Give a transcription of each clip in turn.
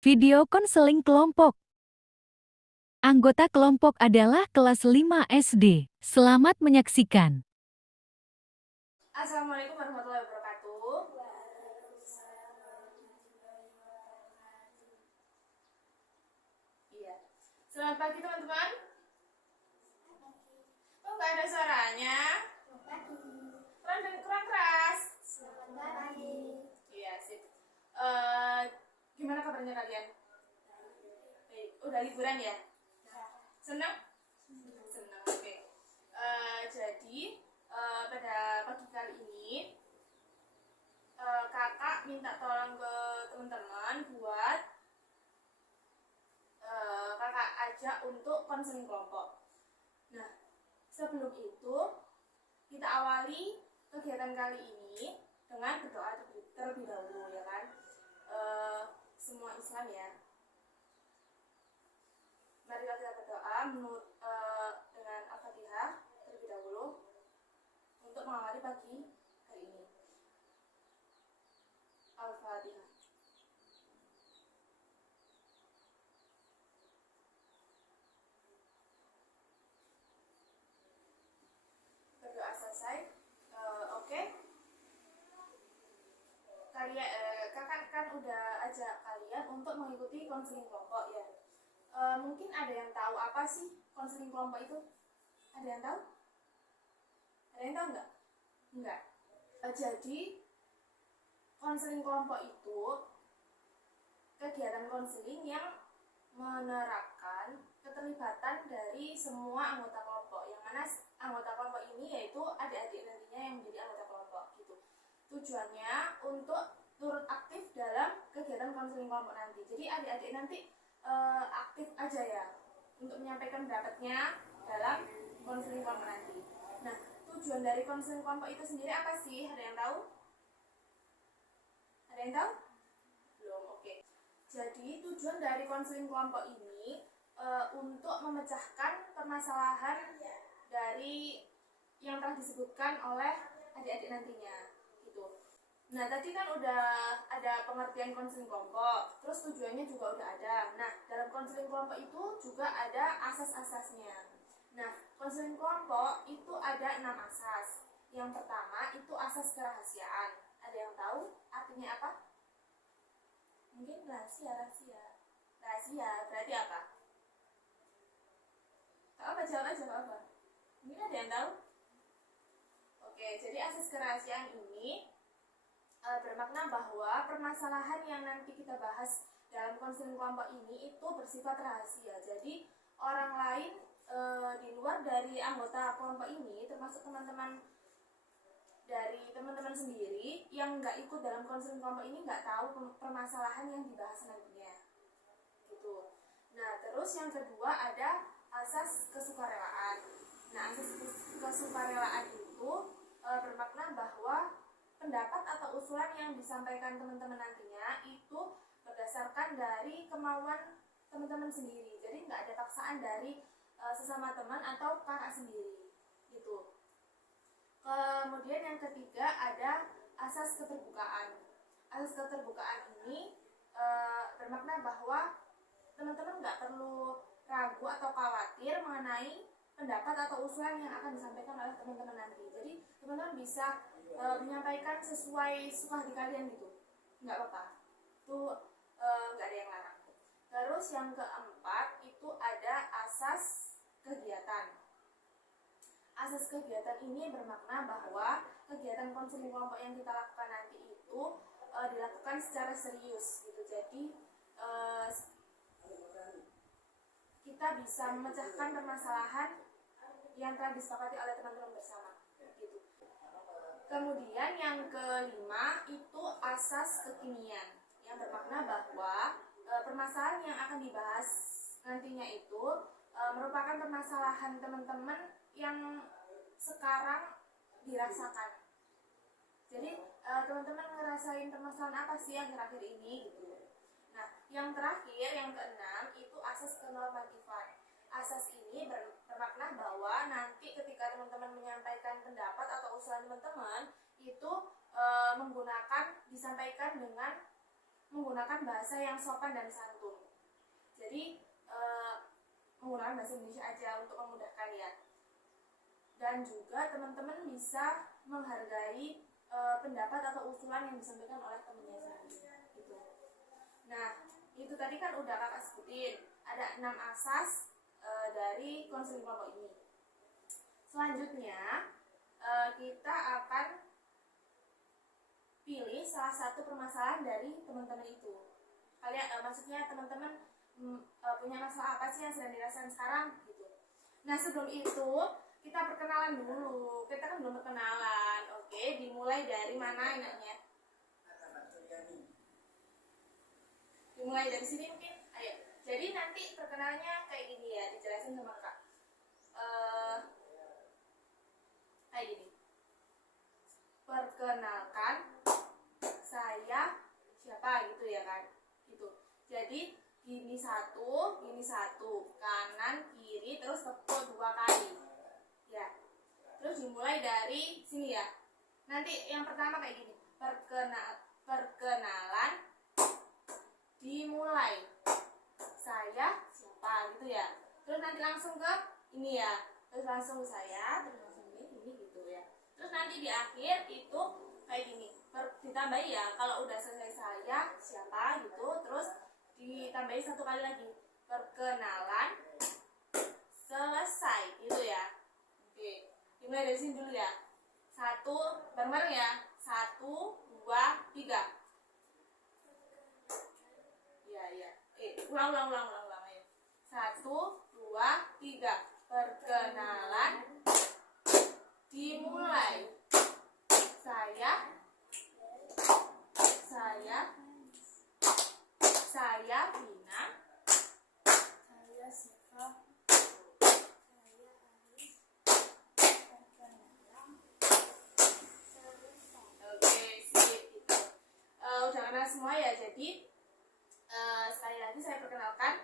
Video konseling kelompok. Anggota kelompok adalah kelas 5 SD. Selamat menyaksikan. Assalamualaikum warahmatullahi wabarakatuh. Iya. Selamat pagi teman-teman. Oh, nggak ada suaranya. Kurang keras. Iya, sip. Gimana kabarnya kalian? Baik. Udah liburan ya? Senang? Senang. Oke. Jadi pada pagi kali ini kakak minta tolong ke teman-teman buat kakak ajak untuk konseling kelompok. Nah, sebelum itu kita awali kegiatan kali ini dengan berdoa terlebih dahulu, ya kan? Semua Islam ya. Mari kita berdoa dengan Al-Fatihah terlebih dahulu untuk mengawali pagi hari ini. Al-Fatihah. Berdoa selesai. Oke. Kakak kan udah ajak kalian untuk mengikuti konseling kelompok ya. Mungkin ada yang tahu apa sih konseling kelompok itu? Ada yang tahu? Ada yang tahu nggak? Nggak. Jadi konseling kelompok itu kegiatan konseling yang menerapkan keterlibatan dari semua anggota kelompok, yang mana anggota kelompok ini yaitu adik-adik nantinya yang menjadi anggota kelompok gitu. Tujuannya untuk turut aktif dalam kegiatan konseling kelompok nanti. Jadi adik-adik nanti aktif aja ya untuk menyampaikan pendapatnya dalam konseling kelompok nanti. Nah, tujuan dari konseling kelompok itu sendiri apa sih? Ada yang tahu? Ada yang tahu? Belum. Oke. Jadi tujuan dari konseling kelompok ini untuk memecahkan permasalahan dari yang telah disebutkan oleh adik-adik nantinya gitu. Nah, tadi kan udah ada pengertian konseling kelompok, terus tujuannya juga udah ada. Nah, dalam konseling kelompok itu juga ada asas-asasnya. Nah, konseling kelompok itu ada 6 asas. Yang pertama itu asas kerahasiaan. Ada yang tahu artinya apa? Mungkin rahasia. Rahasia berarti apa? Apa jawab apa? Mungkin ada yang tahu? Oke, jadi asas kerahasiaan ini bermakna bahwa permasalahan yang nanti kita bahas dalam konseling kelompok ini itu bersifat rahasia. Jadi orang lain di luar dari anggota kelompok ini, termasuk teman-teman dari teman-teman sendiri yang nggak ikut dalam konseling kelompok ini, nggak tahu permasalahan yang dibahas nantinya gitu. Nah, terus yang kedua ada asas kesukarelaan. Nah, asas kesukarelaan itu bermakna bahwa pendapat atau usulan yang disampaikan teman-teman nantinya itu berdasarkan dari kemauan teman-teman sendiri. Jadi nggak ada paksaan dari sesama teman atau kakak sendiri gitu. Kemudian yang ketiga ada asas keterbukaan. Asas keterbukaan ini bermakna bahwa teman-teman nggak perlu ragu atau khawatir mengenai pendapat atau usulan yang akan disampaikan oleh teman-teman nanti. Jadi teman-teman bisa menyampaikan sesuai suka hati kalian gitu, nggak apa-apa. Itu nggak ada yang larang. Terus yang keempat itu ada asas kegiatan. Asas kegiatan ini bermakna bahwa kegiatan konseling kelompok yang kita lakukan nanti itu dilakukan secara serius gitu. Jadi kita bisa memecahkan permasalahan yang telah disepakati oleh teman-teman bersama gitu. Kemudian yang kelima itu asas kekinian, yang bermakna bahwa permasalahan yang akan dibahas nantinya itu merupakan permasalahan teman-teman yang sekarang dirasakan. Jadi teman-teman ngerasain permasalahan apa sih akhir-akhir ini gitu. Nah, yang terakhir, yang keenam itu asas kenormatifan. Asas ini bermakna bahwa nanti ketika teman-teman menyampaikan pendapat atau usulan teman-teman itu disampaikan dengan menggunakan bahasa yang sopan dan santun. Jadi menggunakan bahasa Indonesia aja untuk memudahkan ya. Dan juga teman-teman bisa menghargai pendapat atau usulan yang disampaikan oleh temannya sendiri. Gitu. Nah, itu tadi kan udah kakak sebutin. Ada 6 asas dari konseling kelompok ini. Selanjutnya kita akan pilih salah satu permasalahan dari teman-teman itu. Kalian maksudnya teman-teman punya masalah apa sih yang sedang dirasakan sekarang gitu. Nah, sebelum itu kita perkenalan dulu. Kita kan belum perkenalan. Oke, dimulai dari mana enaknya? Dimulai dari sini mungkin. Ayo. Jadi nanti perkenalannya kayak gini ya, dijelasin sama Kak. Kayak gini. Perkenalkan, saya siapa gitu ya kan. Gitu. Jadi gini satu, kanan kiri terus tepuk 2 kali. Ya. Terus dimulai dari sini ya. Nanti yang pertama kayak gini. Perkenalan dimulai. Saya siapa gitu ya. Terus nanti langsung ke ini ya. Terus langsung saya, terus langsung ini gitu ya. Terus nanti di akhir itu kayak gini. Ditambahi ya, kalau udah selesai saya siapa gitu, terus ditambahi 1 kali lagi. Perkenalan selesai gitu ya. Oke. Dimulai dari sini dulu ya. 1 bareng-bareng ya. 1 2 3. Iya. Ulang ayo. 1 2 3. Perkenalan dimulai. Saya Vina. Saya Siva. Oke, sip gitu. Udah kenal semua ya. Jadi sekali lagi saya perkenalkan,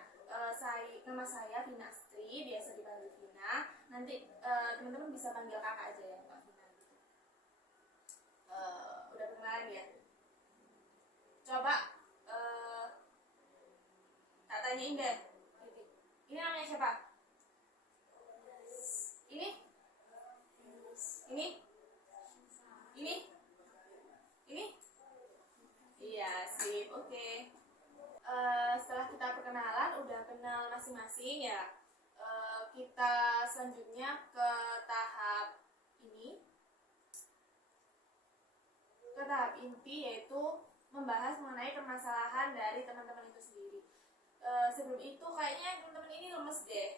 nama saya Vina Astri, biasa dipanggil Vina. Nanti teman-teman bisa panggil kakak aja ya, Mbak Vina. Udah perkenalan ya. Coba tak tanyain deh. Ini namanya siapa? Ini? Iya, sip. Oke. Setelah kita perkenalan, udah kenal masing-masing ya, kita selanjutnya ke tahap ini, ke tahap inti, yaitu membahas mengenai permasalahan dari teman-teman itu sendiri. Sebelum itu kayaknya teman-teman ini lemes deh,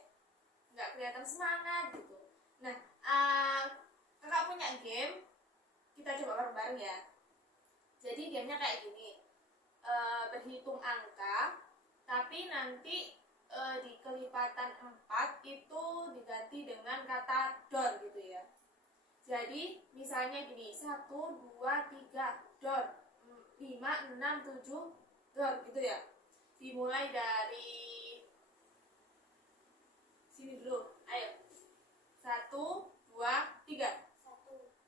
nggak kelihatan semangat gitu. Nah, kakak punya game, kita coba bareng-bareng ya. Jadi gamenya kayak gini. Berhitung angka, tapi nanti di kelipatan 4 itu diganti dengan kata dor gitu ya. Jadi misalnya gini, 1 2 3 dor, 5 6 7 dor gitu ya. Dimulai dari sini dulu. Ayo. 1 2 3. 1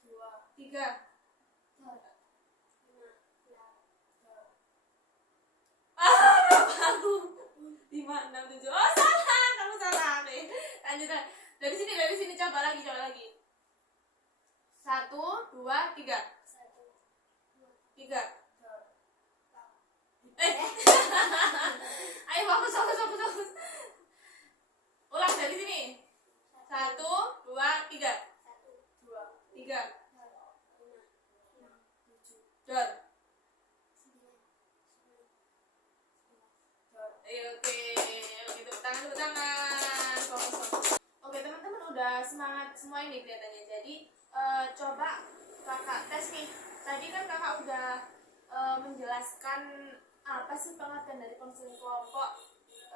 2 3 dor. 5 6 7. Oh, salah, kamu salah. Lanjut dari sini coba lagi. 1 2 3. 3. Ayo fokus. Ulang dari sini. 1 2 3. 3 dor. Oke, tepuk tangan. Fokus. Oke, teman-teman udah semangat semua ini kelihatannya. Jadi coba kakak tes nih. Tadi kan kakak udah menjelaskan apa sih pengertian dari konseling kelompok.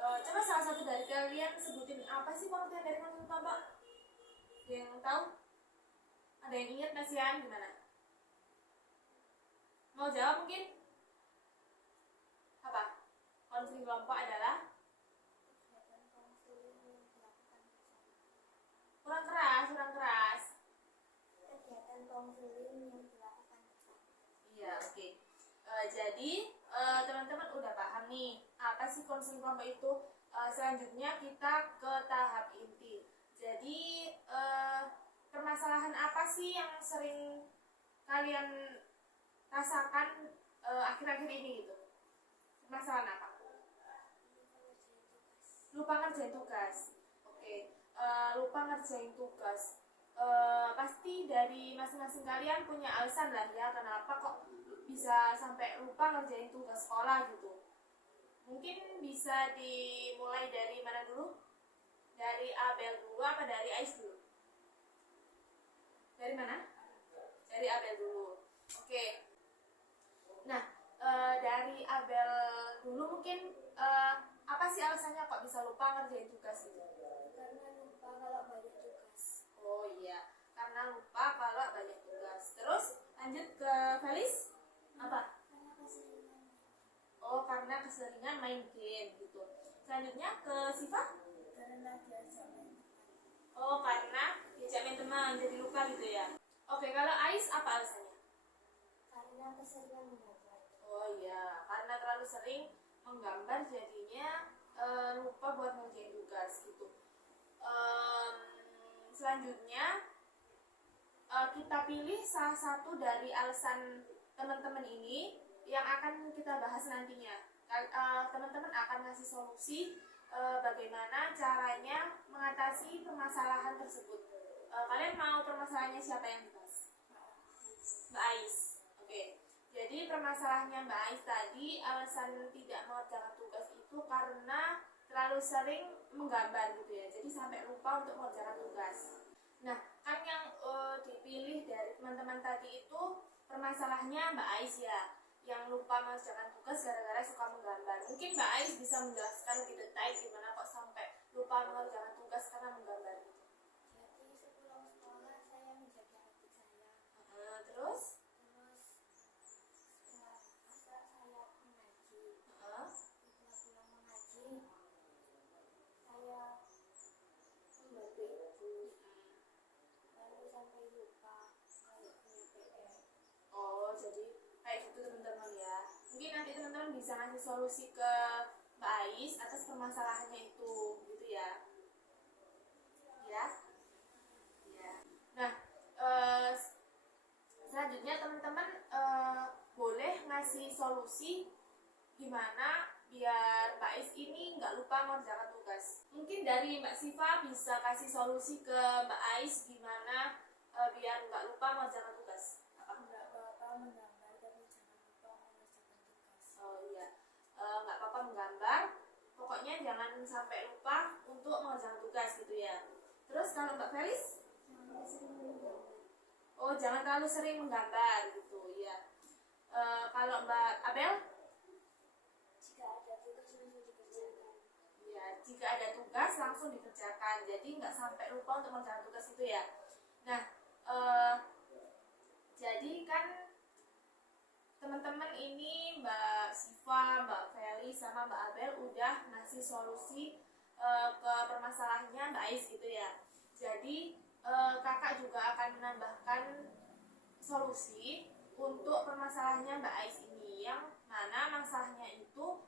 Coba salah satu dari kalian sebutin apa sih pengertian dari konseling kelompok. Yang tahu? Ada yang ingat nggak sih, gimana? Mau jawab mungkin? Apa? Konseling kelompok adalah kurang keras. Kegiatan konseling yang dilakukan bersama. Iya, oke. Jadi teman-teman udah paham nih apa sih konseling kelompok itu. Selanjutnya kita ke tahap inti. Jadi permasalahan apa sih yang sering kalian rasakan akhir-akhir ini gitu? Permasalahan apa? Lupa ngerjain tugas. Oke, lupa ngerjain tugas. Pasti dari masing-masing kalian punya alasan lah ya, kenapa kok bisa sampai lupa ngerjain tugas sekolah gitu. Mungkin bisa dimulai dari mana dulu? Dari Abel dulu apa dari Ais dulu? Dari mana? Dari Abel dulu. Oke. Nah, dari Abel dulu mungkin apa sih alasannya kok bisa lupa ngerjain tugas itu? Karena lupa kalau banyak tugas. Oh iya, karena lupa kalau banyak tugas. Terus lanjut ke Felis. Apa? Karena keseringan. Oh, karena keseringan main game gitu. Selanjutnya ke Siva. Karena diajak main. Oh, karena diajak main teman jadi lupa gitu ya. Oke, kalau Ais apa alasannya? Karena keseringan menggambar. Oh iya, karena terlalu sering menggambar jadinya lupa buat ngerjain tugas gitu. Selanjutnya kita pilih salah satu dari alasan teman-teman ini yang akan kita bahas nantinya. Teman-teman akan ngasih solusi bagaimana caranya mengatasi permasalahan tersebut. Kalian mau permasalahannya siapa yang dibahas? Mbak Ais. Oke. Jadi permasalahannya Mbak Ais tadi, alasan tidak mengerjakan tugas itu karena terlalu sering menggambar gitu ya. Jadi sampai lupa untuk mengerjakan tugas. Nah, kan yang dipilih dari teman-teman tadi itu permasalahannya Mbak Ais ya, yang lupa mengerjakan tugas gara-gara suka menggambar. Mungkin Mbak Ais bisa menjelaskan lebih detail gimana kok sampai lupa mengerjakan tugas karena menggambar gitu. Jadi sepulang sekolah saya menjaga adik saya. Terus? Terus setelah masa saya mengaji. Heeh. Setelah pulang mengaji, saya membantu ibu. Lalu sampai lupa kalau punya PR. Oh, jadi kayak gitu teman-teman ya. Mungkin nanti teman-teman bisa ngasih solusi ke Mbak Ais atas permasalahannya itu, gitu ya. Ya. Ya. Nah, selanjutnya teman-teman boleh ngasih solusi gimana biar Mbak Ais ini nggak lupa mengerjakan tugas. Mungkin dari Mbak Siva bisa kasih solusi ke Mbak Ais gimana biar nggak lupa mengerjakan tugas. Apa? Enggak apa-apa menggambar tapi jangan lupa mengerjakan tugas. Oh iya, nggak apa-apa menggambar. Pokoknya jangan sampai lupa untuk mengerjakan tugas gitu ya. Terus kalau Mbak Felis? Jangan sering menggambar. Oh, jangan terlalu sering menggambar gitu ya. Kalau Mbak Abel? Jika ada tugas langsung dikerjakan. Ya, jika ada tugas langsung dikerjakan. Jadi nggak sampai lupa untuk mengerjakan tugas itu ya. Nah, jadi kan teman-teman ini Mbak Siva, Mbak Feli, sama Mbak Abel udah ngasih solusi ke permasalahannya Mbak Ais gitu ya. Jadi kakak juga akan menambahkan solusi untuk permasalahannya Mbak Ais ini, yang mana masalahnya itu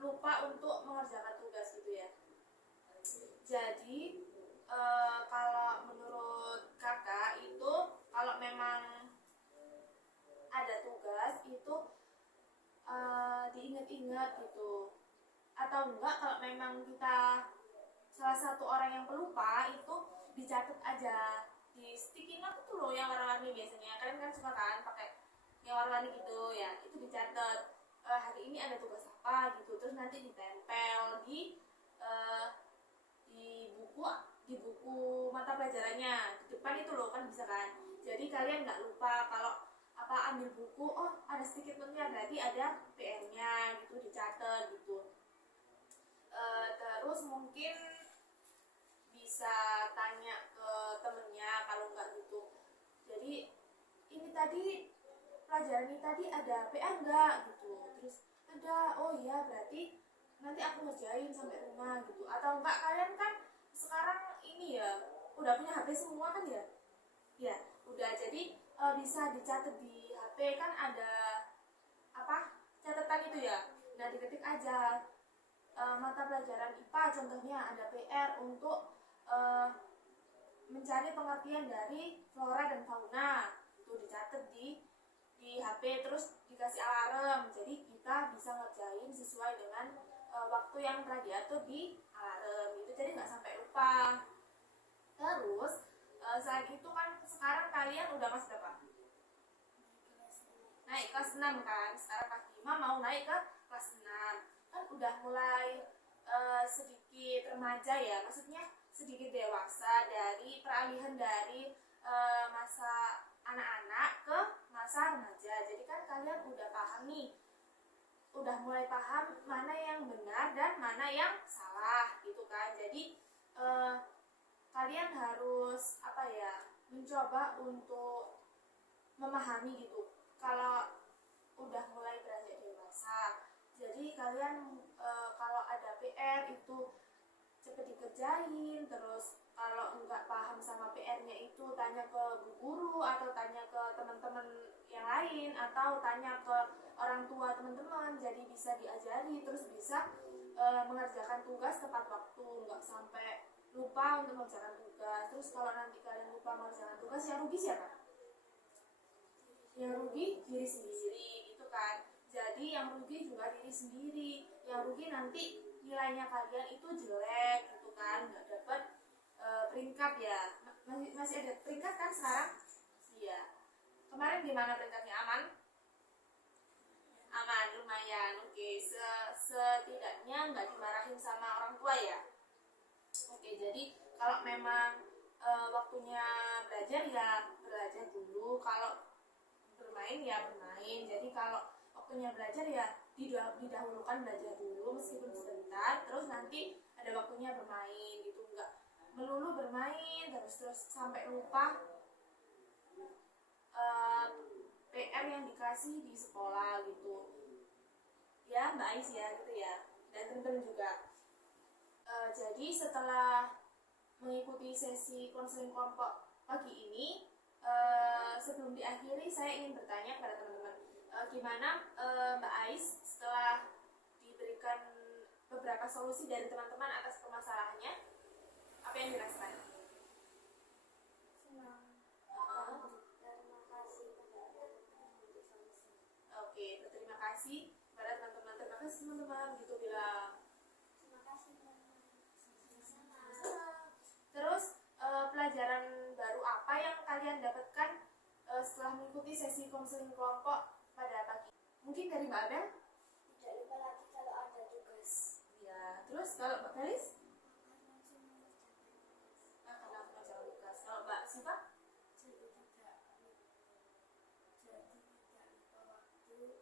lupa untuk mengerjakan tugas gitu ya. Jadi kalau menurut kakak itu kalau memang ada tugas itu diingat-ingat gitu, atau enggak kalau memang kita salah satu orang yang pelupa itu dicatat aja di sticky note itu loh yang warna-warni. Biasanya kalian kan suka kan pakai yang warna-warni gitu ya, itu dicatat hari ini ada tugas apa gitu, terus nanti ditempel di buku mata pelajarannya di depan itu loh, kan bisa kan. Jadi kalian nggak lupa kalau apa ambil buku, oh ada sticky note-nya berarti ada PR-nya gitu, dicatat gitu. Terus mungkin bisa tanya ke temennya kalau nggak gitu. Jadi ini tadi pelajaran ini tadi ada PR nggak gitu. Terus ada, oh iya berarti nanti aku ngerjain sampai rumah gitu. Atau enggak, kalian kan sekarang ini ya udah punya HP semua kan ya? Ya, udah. Jadi bisa dicatat di HP kan ada apa? catatan itu ya. Nah, diketik aja mata pelajaran IPA contohnya ada PR untuk mencari pengertian dari flora dan fauna. Itu dicatat di HP, terus dikasih alarm. Jadi kita bisa ngerjain sesuai dengan waktu yang telah diatur di alarm. Itu jadi nggak sampai lupa. Terus selain itu kan sekarang kalian udah kelas berapa? Naik kelas 6 kan? Sekarang kelas 5 mau naik ke kelas 6. Kan udah mulai sedikit remaja ya, maksudnya sedikit dewasa dari peralihan dari masa anak-anak ke masa remaja. Jadi kan kalian udah paham nih, udah mulai paham mana yang benar dan mana yang salah gitu kan. Jadi kalian harus apa ya, mencoba untuk memahami gitu kalau udah mulai beranjak dewasa. Jadi kalian kalau ada PR itu cepet dikerjain. Terus kalau nggak paham sama PR-nya itu tanya ke bu guru atau tanya ke teman-teman yang lain atau tanya ke orang tua teman-teman, jadi bisa diajari, terus bisa mengerjakan tugas tepat waktu, nggak sampai lupa untuk mengerjakan tugas. Terus kalau nanti kalian lupa mengerjakan tugas, yang rugi siapa? Yang rugi diri sendiri gitu kan. Jadi yang rugi juga diri sendiri, yang rugi nanti nilainya kalian itu jelek gitu kan, nggak dapat peringkat ya. Masih ada peringkat kan sekarang? Iya. Kemarin gimana peringkatnya? Aman? Aman, lumayan. Oke, setidaknya nggak dimarahin sama orang tua ya. Oke, jadi kalau memang waktunya belajar ya belajar dulu, kalau bermain ya bermain. Jadi kalau waktunya belajar ya didahulukan belajar dulu meskipun sebentar, terus nanti ada waktunya bermain gitu, enggak melulu bermain terus sampai lupa PR yang dikasih di sekolah gitu ya Mbak Ais ya gitu ya, dan teman-teman juga. Jadi setelah mengikuti sesi konseling kelompok pagi ini, sebelum diakhiri saya ingin bertanya kepada teman-teman, gimana Mbak Ais setelah diberikan beberapa solusi dari teman-teman atas permasalahannya, apa yang dirasakan? Senang. Terima kasih kepada teman-teman untuk solusi. Oke, berterima kasih kepada teman-teman. Terima kasih teman-teman gitu bilang. Terima kasih teman-teman. Sama-sama. Terus pelajaran baru apa yang kalian dapatkan setelah mengikuti sesi konseling kelompok pada pagi? Mungkin dari Mbak Abel? Tidak lupa lagi kalau ada tugas. Ya. Terus kalau Mbak Felis? Langsung mengerjakan tugas. Karena mengerjakan tugas. Kalau Mbak Siva? Jadi tidak lupa waktu kalau ada tugas.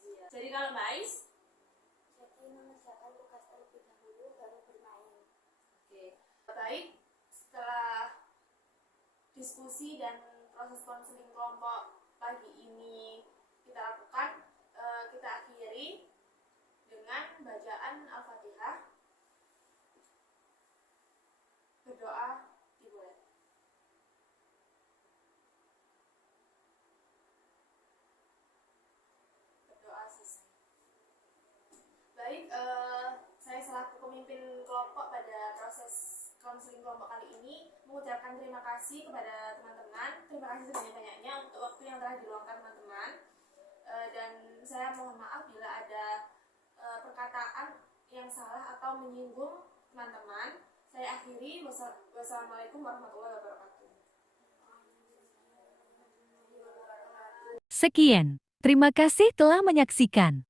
Iya. Jadi kalau Mbak Ais? Jadi mengerjakan tugas terlebih dahulu baru bermain. Oke. Baik, setelah diskusi dan proses konseling kelompok pagi ini kita lakukan, kita akhiri dengan bacaan Al-Fatihah. Berdoa dimulai. Berdoa selesai. Baik, saya selaku pemimpin kelompok pada proses konseling kelompok kali ini mengucapkan terima kasih kepada teman-teman. Terima kasih sebanyak-banyaknya untuk waktu yang telah diluangkan teman-teman. Dan saya mohon maaf bila ada perkataan yang salah atau menyinggung teman-teman. Saya akhiri. Wassalamualaikum warahmatullahi wabarakatuh. Sekian. Terima kasih telah menyaksikan.